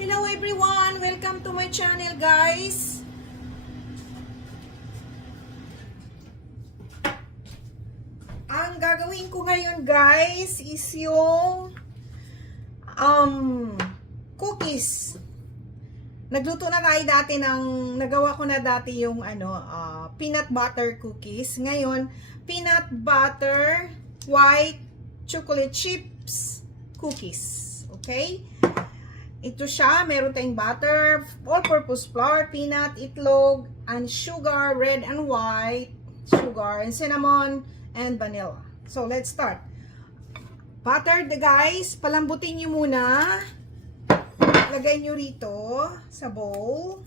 Hello everyone! Welcome to my channel, guys! Ang gagawin ko ngayon, guys, is yung cookies. Nagluto na tayo dati nagawa ko na dati yung peanut butter cookies. Ngayon, peanut butter white chocolate chips cookies. Okay? Ito siya, meron tayong butter, all-purpose flour, peanut, itlog, and sugar, red and white, sugar, and cinnamon, and vanilla. So, let's start. Butter, guys, palambutin nyo muna. Lagay nyo rito sa bowl.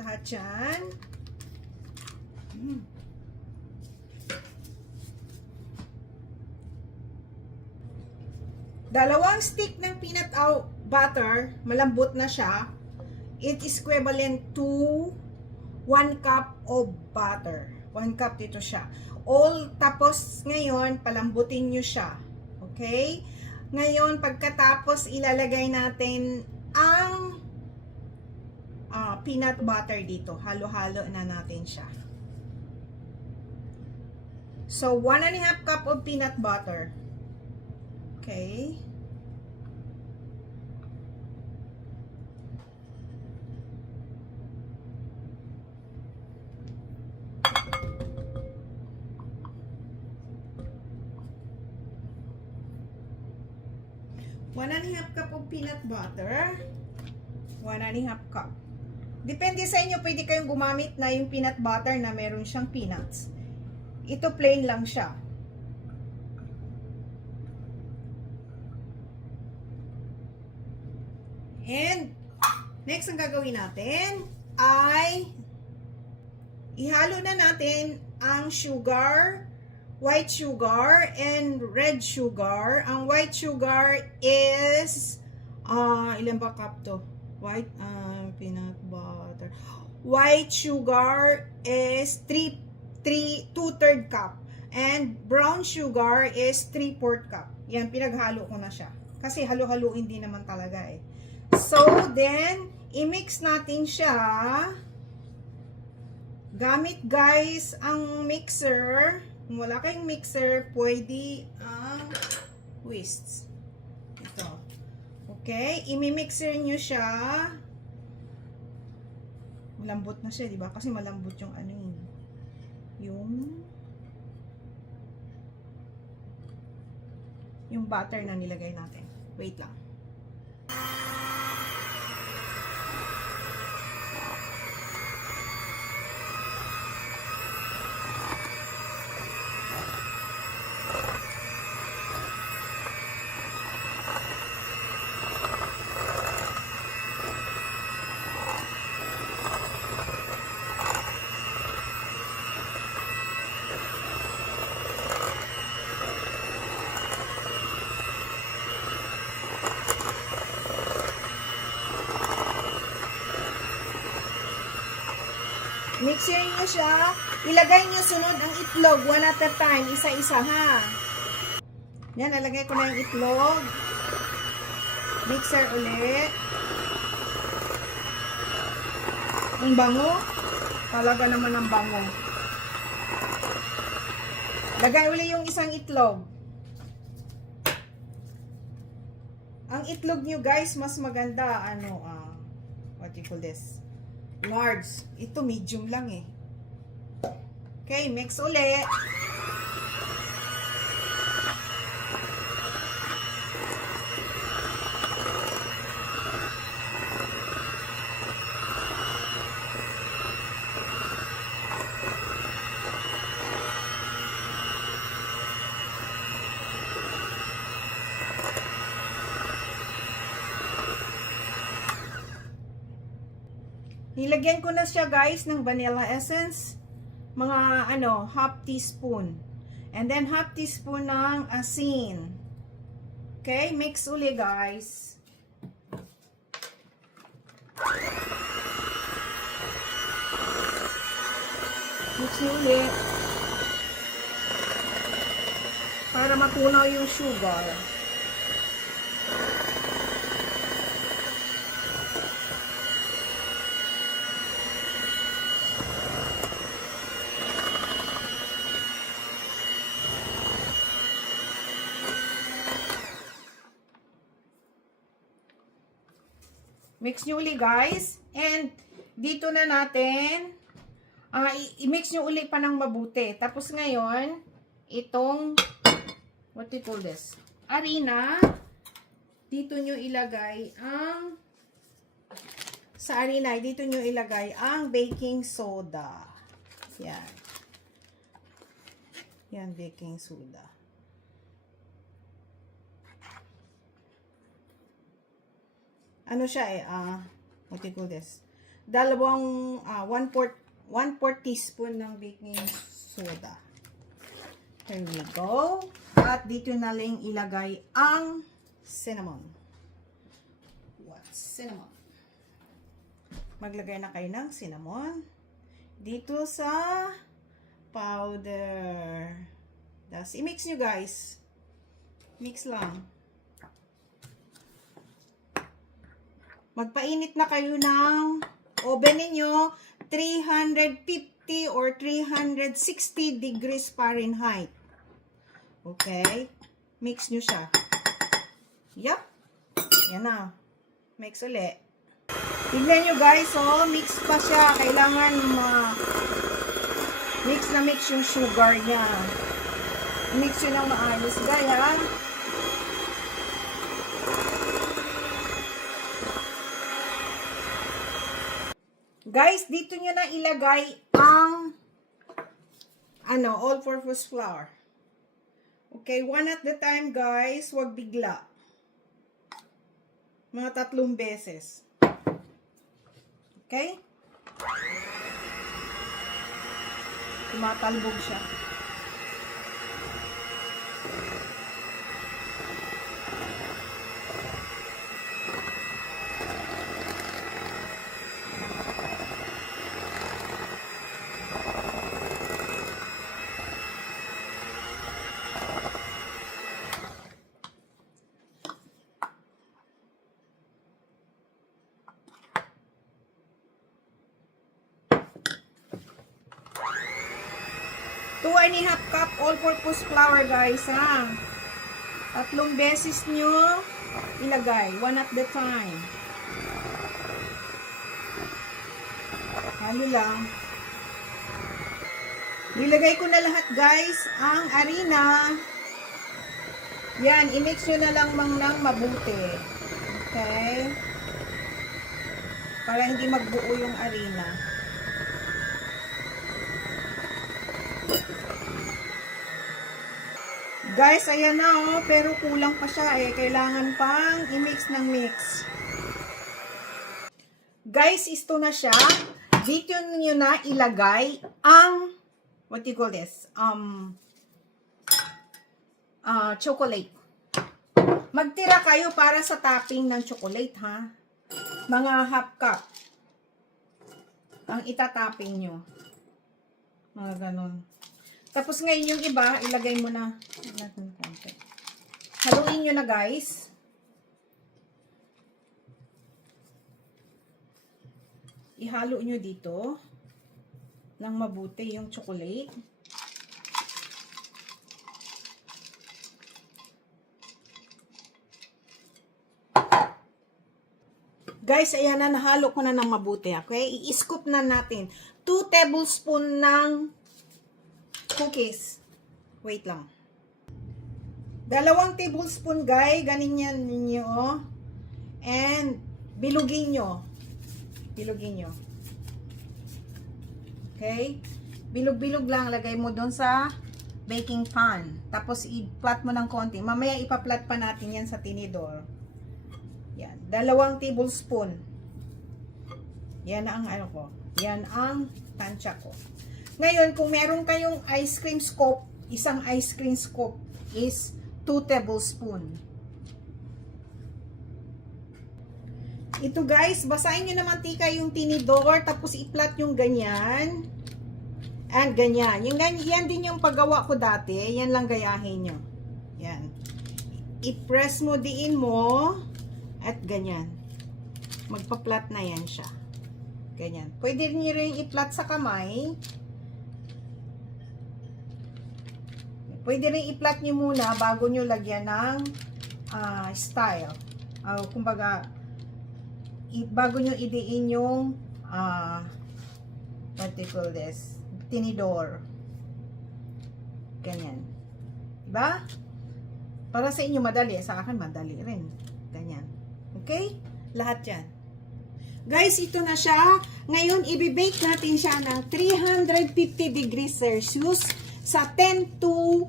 Lahat yan. Dalawang stick ng peanut butter, malambot na siya. It is equivalent to 1 cup of butter. 1 cup dito siya. Tapos ngayon, palambutin nyo siya. Okay? Ngayon, pagkatapos, ilalagay natin ang peanut butter dito. Halo-halo na natin siya. So, 1.5 cup of peanut butter. Okay? One and a half cup of peanut butter. 1.5 cup. Depende sa inyo, pwede kayong gumamit na yung peanut butter na meron siyang peanuts. Ito plain lang siya. And, next ang gagawin natin ay ihalo na natin ang sugar, white sugar, and red sugar. Ang white sugar is, ilan ba cup to? White, peanut butter. White sugar is 2/3 cup. And brown sugar is 3/4 cup. Yan, pinaghalo ko na siya. Kasi halo-haluin din naman talaga eh. So, then, i-mix natin siya. Gamit, guys, ang mixer. Kung wala kayong mixer, pwede ang whisks. Ito. Okay? I-mixer nyo siya. Malambot na siya, di ba? Kasi malambot yung yung butter na nilagay natin. Wait lang. Mixer nyo siya. Ilagay nyo sunod ang itlog. One at a time. Isa-isa ha. Yan, nalagay ko na yung itlog. Mixer ulit. Ang bango. Talaga naman ang bango. Lagay ulit yung isang itlog. Ang itlog nyo guys, mas maganda. What do you call this? Large. Ito medium lang eh. Okay, mix ulit. Nilagyan ko na siya guys ng vanilla essence. Mga half teaspoon. And then half teaspoon ng asin. Okay, mix uli guys. Mix uli. Para matunaw yung sugar. Mix nyo uli guys. And dito na natin, i-mix nyo uli pa ng mabuti. Tapos ngayon, itong, what do you call this? Harina. Dito nyo ilagay ang, sa harina, dito nyo ilagay ang baking soda. Yan. Yan, baking soda. Ano siya eh, what do you call this? Dalawang, 1/4 teaspoon ng baking soda. Here we go. At dito na lang ilagay ang cinnamon. What's cinnamon? Maglagay na kayo ng cinnamon. Dito sa powder. Tapos, i-mix nyo guys. Mix lang. Magpainit na kayo ng oven ninyo, 350 or 360 degrees Fahrenheit. Okay? Mix nyo siya. Yup. Yan na. Mix ulit. Tignan nyo guys, oh, mix pa siya. Kailangan mix na mix yung sugar niya. Mix yun ng maayos, guys, ha? Guys, dito nyo na ilagay ang all-purpose flour. Okay, one at the time, guys. Huwag bigla. Mga 3 beses. Okay? Tumatalbog siya. Two and a half cup all-purpose flour, guys, ha? 3 beses nyo ilagay. One at the time. Halo lang. Nilagay ko na lahat, guys, ang harina. Yan, i-mix nyo na lang ng mabuti. Okay? Para hindi magbuo yung harina. Guys, ayan na, oh, pero kulang pa siya eh. Kailangan pang i-mix ng mix. Guys, ito na siya. Dito nyo na ilagay ang, what do you call this? Chocolate. Magtira kayo para sa topping ng chocolate, ha? Mga half cup. Ang itatopping nyo. Mga ganun. Tapos ngayon yung iba, ilagay mo na. Haluin nyo na, guys. Ihalo nyo dito ng mabuti yung chocolate. Guys, ayan na, nahalo ko na ng mabuti. Okay? I-scoop na natin. 2 tablespoon ng cookies. Wait lang. 2 tablespoon, guys. Ganyan ninyo. And, bilugin nyo. Bilugin nyo. Okay? Bilog-bilog lang. Lagay mo doon sa baking pan. Tapos, i-plat mo ng konti. Mamaya, ipaplat pa natin yan sa tinidor. Yan. 2 tablespoon. Yan ang ano ko. Yan ang tansya ko. Ngayon, kung meron kayong ice cream scoop, isang ice cream scoop is 2 tablespoon. Ito guys, basahin nyo na mantika yung tinidor, tapos i-plat yung ganyan. And ganyan. Yan din yung paggawa ko dati. Yan lang gayahin nyo. Yan. I-press mo, diin mo, at ganyan. Magpa-plat na yan siya. Ganyan. Pwede nyo rin i-plat sa kamay. Pwede rin i-plat nyo muna bago nyo lagyan ng style. Kumbaga, bago nyo idiin yung what do you call this? Tinidor. Ganyan. Diba? Para sa inyo madali, sa akin madali rin. Ganyan. Okay? Lahat yan. Guys, ito na siya. Ngayon, i-bake natin siya ng 350 degrees Celsius sa 10 to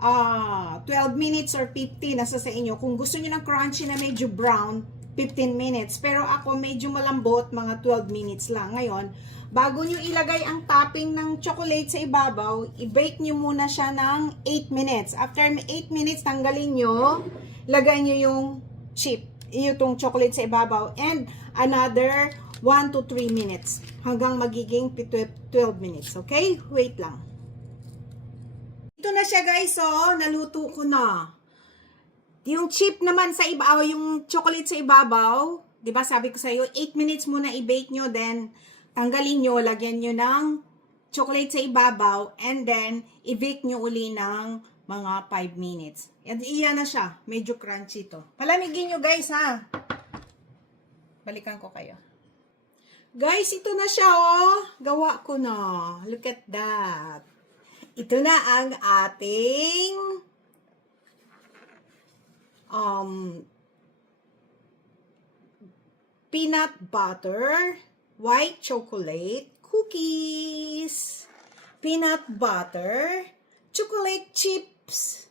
12 minutes or 15. Nasa sa inyo. Kung gusto niyo ng crunchy na medyo brown, 15 minutes. Pero ako, medyo malambot, mga 12 minutes lang. Ngayon, bago nyo ilagay ang topping ng chocolate sa ibabaw, i-bake nyo muna siya ng 8 minutes. After 8 minutes, tanggalin nyo, lagay nyo yung chip, yung chocolate sa ibabaw, and another 1 to 3 minutes hanggang magiging 12 minutes. Okay? Wait lang. Ito na siya guys, so naluto ko na. Yung chip naman sa ibabaw, yung chocolate sa ibabaw, 'di ba sabi ko sa iyo, 8 minutes muna i-bake nyo, then tanggalin nyo, lagyan nyo ng chocolate sa ibabaw, and then i-bake nyo uli ng mga 5 minutes. At iyan na siya. Medyo crunchy to. Palamigin nyo guys ha. Balikan ko kayo. Guys, ito na siya oh. Gawa ko na. Look at that. Ito na ang ating peanut butter white chocolate cookies. Peanut butter chocolate chips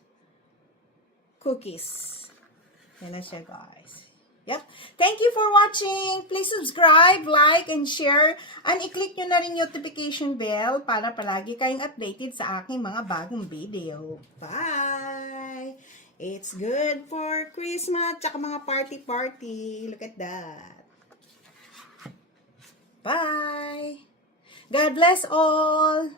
cookies. Yan na siya guys. Yep. Thank you for watching. Please subscribe, like, and share. And i-click nyo na rin yung notification bell para palagi kayong updated sa aking mga bagong video. Bye! It's good for Christmas tsaka mga party-party. Look at that. Bye! God bless all!